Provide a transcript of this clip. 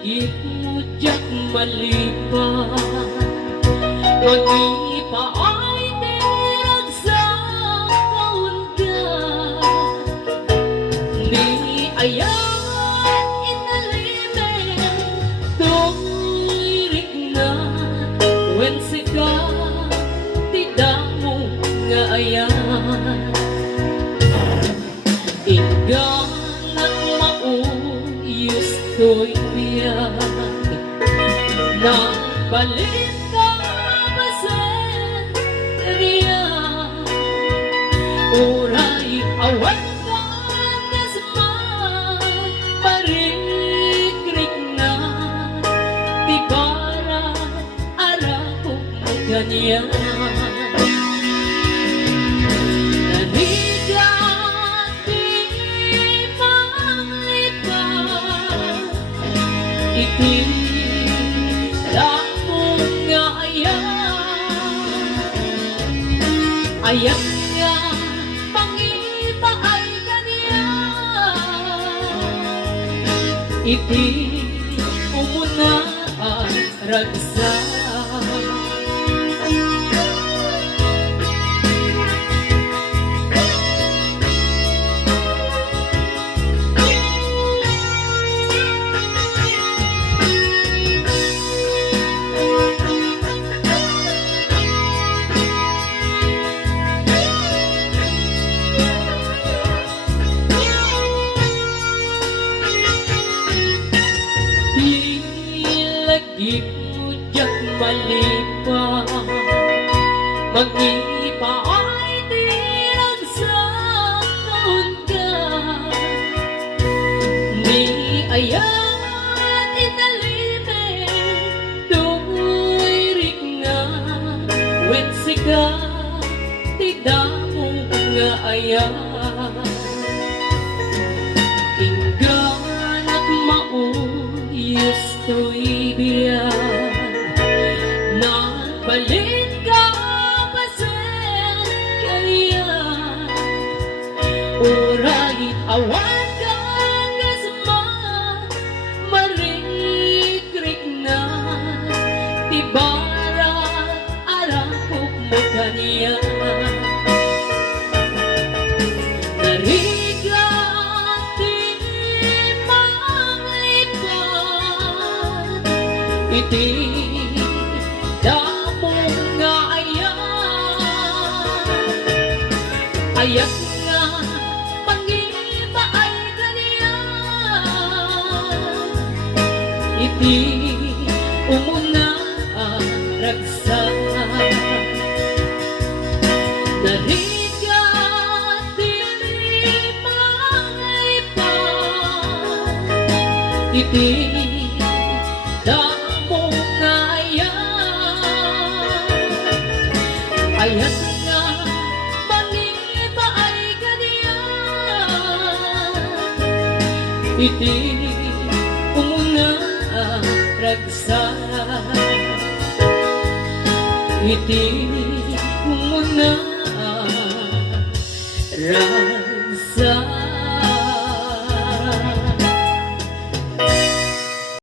lagip mo diyak malipat magipa ay tirag sa kaundan ni ayaw inalime tuirik na when sika tidak mo nga ayan ingganat mauyos to'y biyag nagbalik ka ba sa riya uray awan ka nasman parikrik na di para arakok mo ganyan iti lakong nga ayan nga pangiba ay ganyan iti umuna ang ragsa lagip mo diyak malipat magipa ay tirag sa kaundan ni ayan inalime tuirik nga when sika tidak mo nga ayan ingganat mauyos to'y biyag nagbalik ka ba sa kaliyan uray awan ka kasma marikrik na di barat arakok mo kaniya iti damo nga ayan nga pangiba ay ganyan iti umuna ang ragsa narigat diri maipan iti ayan nga pangiba ay ganyan iti umuna ang ragsa iti umuna ang ragsa